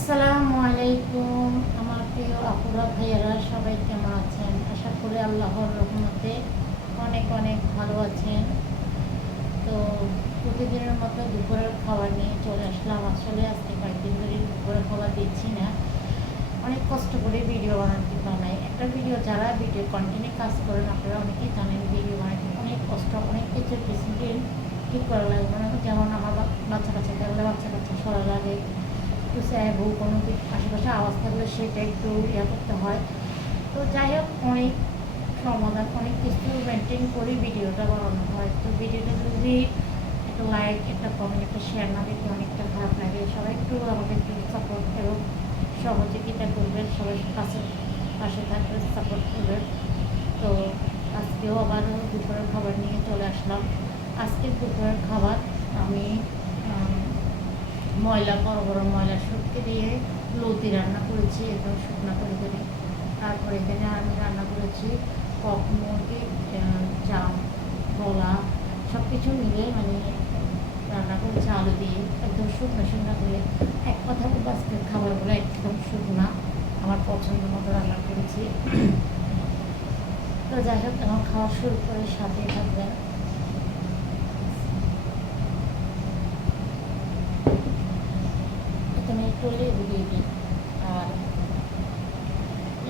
আসসালামু আলাইকুম আমার প্রিয় আপুরা ভাইয়ারা সবাই কেমন আছেন? আশা করি আল্লাহর রহমতে অনেক অনেক ভালো আছেন। তো প্রতিদিনের মতো দুপুরের খাবার নিয়ে চলে আসলাম। আসলে আজকে কয়েকদিন ধরে দুপুরের খাবার দিচ্ছি না, অনেক কষ্ট করে ভিডিও বানাই। একটা ভিডিও যারা ভিডিও কন্টিনিউ কাজ করেন আপনারা অনেকেই জানেন ভিডিও বানাতে অনেক কষ্ট, অনেক কিছু ডিসিপ্লিন ঠিক করা লাগে। মানে যেমন আমার বাচ্চা কাচ্চা থাকলে বাচ্চা কাচ্চা সরা লাগে, একটু স্যাবু কোনো আশেপাশে আওয়াজ থাকলে সেটা একটু করতে হয়। তো যাই হোক অনেক সমাধান অনেক কিছু মেনটেন করে ভিডিওটা বানানো হয়। তো ভিডিওটা যদি একটা লাইক একটা কমেন্ট একটা শেয়ার না দেখতে অনেকটা খারাপ লাগে। সবাই একটু আমাকে একটু সাপোর্ট এবং সহযোগিতা করবেন, সবাই পাশে থাকবেন, সাপোর্ট করবেন। তো আজকেও আবারও দুপুরের খাবার নিয়ে চলে আসলাম। আজকের দুপুরের খাবার আমি ময়লা বড় বড় ময়লা শুটকি দিয়ে লতি রান্না করেছি, একদম শুকনা করে দেবে। তারপর এখানে আমি রান্না করেছি কক মুরগি, চাম, কলা সব কিছু মিলে মানে রান্না করেছি আলু দিয়ে একদম শুকনো শুকনো করে। এক কথা বলবো আজকের খাবারগুলো একদম শুকনা, আমার পছন্দ মতো রান্না করেছি। তো যাই হোক এখন খাওয়া শুরু করে সাথে থাকবেন। এখানে একটু লেবু দিয়ে দিই, আর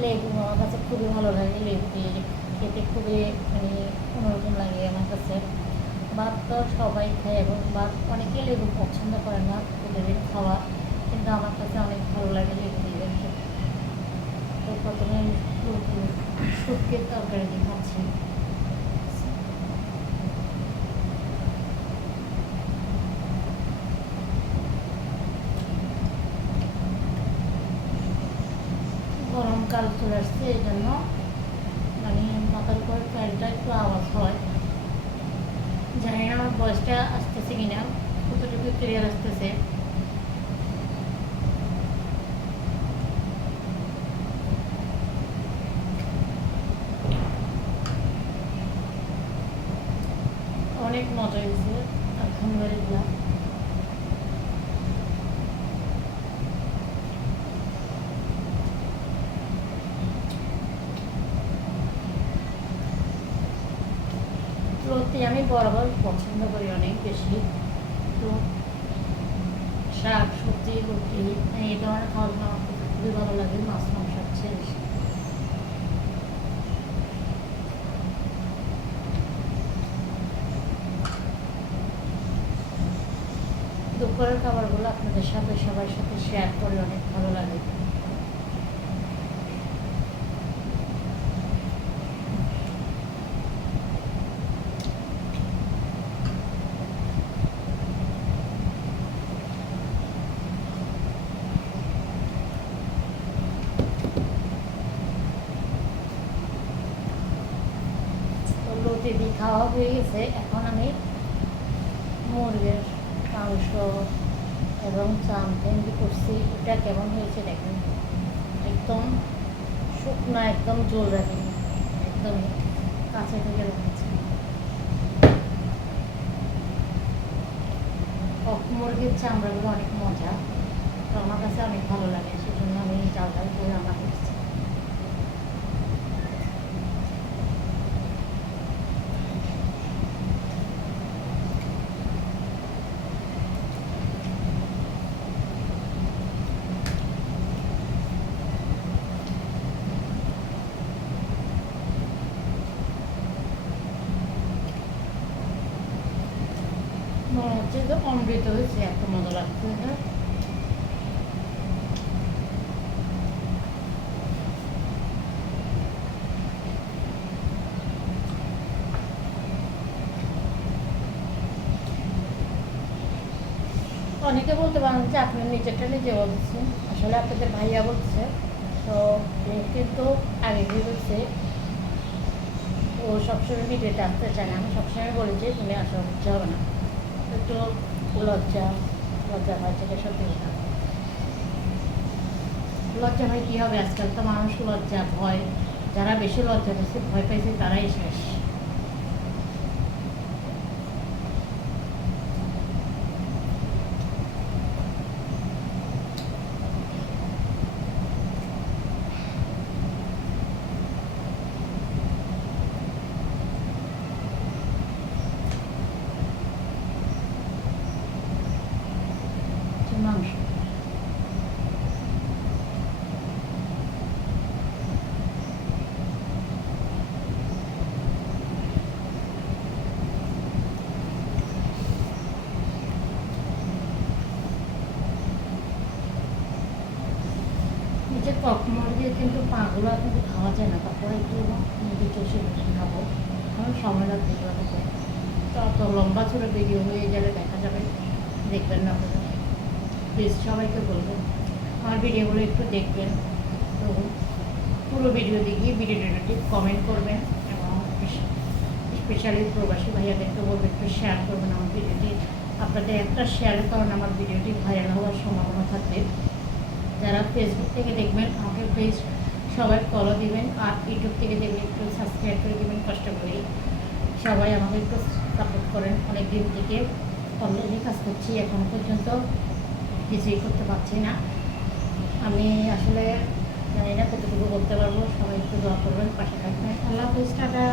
লেবু আমার কাছে খুবই ভালো লাগে। লেবু দিয়ে খেতে খুবই মানে অন্যরকম লাগে আমার কাছে। ভাত তো সবাই খায় এবং ভাত অনেকে লেবু পছন্দ করে না লেবুর খাওয়া, কিন্তু আমার কাছে অনেক ভালো লাগে লেবু দিয়ে খেতে। তো প্রথমে শুটকির তরকারি দিয়ে খাচ্ছি। গরমকাল চলে আসছে এই জন্য মানে মাথার উপর ফ্যানটা একটু আওয়াজ হয়। জানি না আমার বয়সটা আসতেছে কিনা, কতটুকু ক্লিয়ার আসতেছে। অনেক মজা হয়েছে আলহামদুলিল্লাহ। রুটি আমি বরাবর পছন্দ করি অনেক বেশি। তো শাক সবজি রুটি এই ধরনের খাবার আমার খুবই ভালো লাগে, মাছ মাংস চেয়ে বেশি। দুপুরের খাবারগুলো আপনাদের সাথে সবার সাথে শেয়ার করে অনেক ভালো লাগে। তো লুচি দিয়ে খাওয়া হয়ে গেছে, এখন আমি মুরগির মাংস এবং চাম ভেন্ডি করছি। এটা কেমন হয়েছে দেখেন, একদম শুকনো, একদম জল রাখেনি, একদম কাছে থেকে রাখছি। মুরগির চামড়াগুলো অনেক মজা, তো আমার কাছে অনেক ভালো লাগে, সেজন্য আমি জাল জাল করে রান্না করছি। মনে হচ্ছে যে অমৃত হয়েছে, এত মজা লাগছে। হ্যাঁ, অনেকে বলতে পারেন যে আপনার নিজেরটা নিজে বলছেন, আসলে আপনাদের ভাইয়া বলছে। তো কিন্তু আগে বলছে ও সবসময় ভিডিওতে আসতে চায় না। আমি সবসময় বলি যে তুমি আসা হচ্ছে হবে না, একটু লজ্জা লজ্জা হয়, যেটা সত্যি কথা। লজ্জা হয় কী হবে, আজকাল তো মানুষ লজ্জা ভয়, যারা বেশি লজ্জা পেয়েছে ভয় পাইছে তারাই শেষ। মাংস। এই যে কক মুরগির কিন্তু পাগুলো কিন্তু খাওয়া যায় না, তারপরে একটু মুরগি চষে বসে খাবো, আমার সময় লাগবে এগুলো খেতে। তো অত লম্বা চূড়ে ভিডিও হয়ে গেলে দেখা যাবে, দেখবেন না আপনারা। প্লিজ সবাইকে বলবো আমার ভিডিওগুলো একটু দেখবেন। তো পুরো ভিডিও দেখিয়ে ভিডিওটি কমেন্ট করবেন এবং স্পেশালি প্রবাসী ভাইয়াদেরকে বলবো একটু শেয়ার করবেন আমার ভিডিওটি। আপনাদের একটা শেয়ারের কারণে আমার ভিডিওটি ভাইরাল হওয়ার সম্ভাবনা থাকবে। যারা ফেসবুক থেকে দেখবেন আমাকে প্লিজ সবাই ফলো দিবেন, আর ইউটিউব থেকে দেখবেন একটু সাবস্ক্রাইব করে দেবেন কষ্ট করে। সবাই আমাকে একটু সাপোর্ট করেন। অনেক দিন থেকে অনলাইনে কাজ করছি, এখন পর্যন্ত কিছুই করতে পারছি না। আমি আসলে জানি না কতটুকু করতে পারবো। সবাই একটু দোয়া করবেন, পাশে থাকবেন। আল্লাহ হাফিজ, টাটা।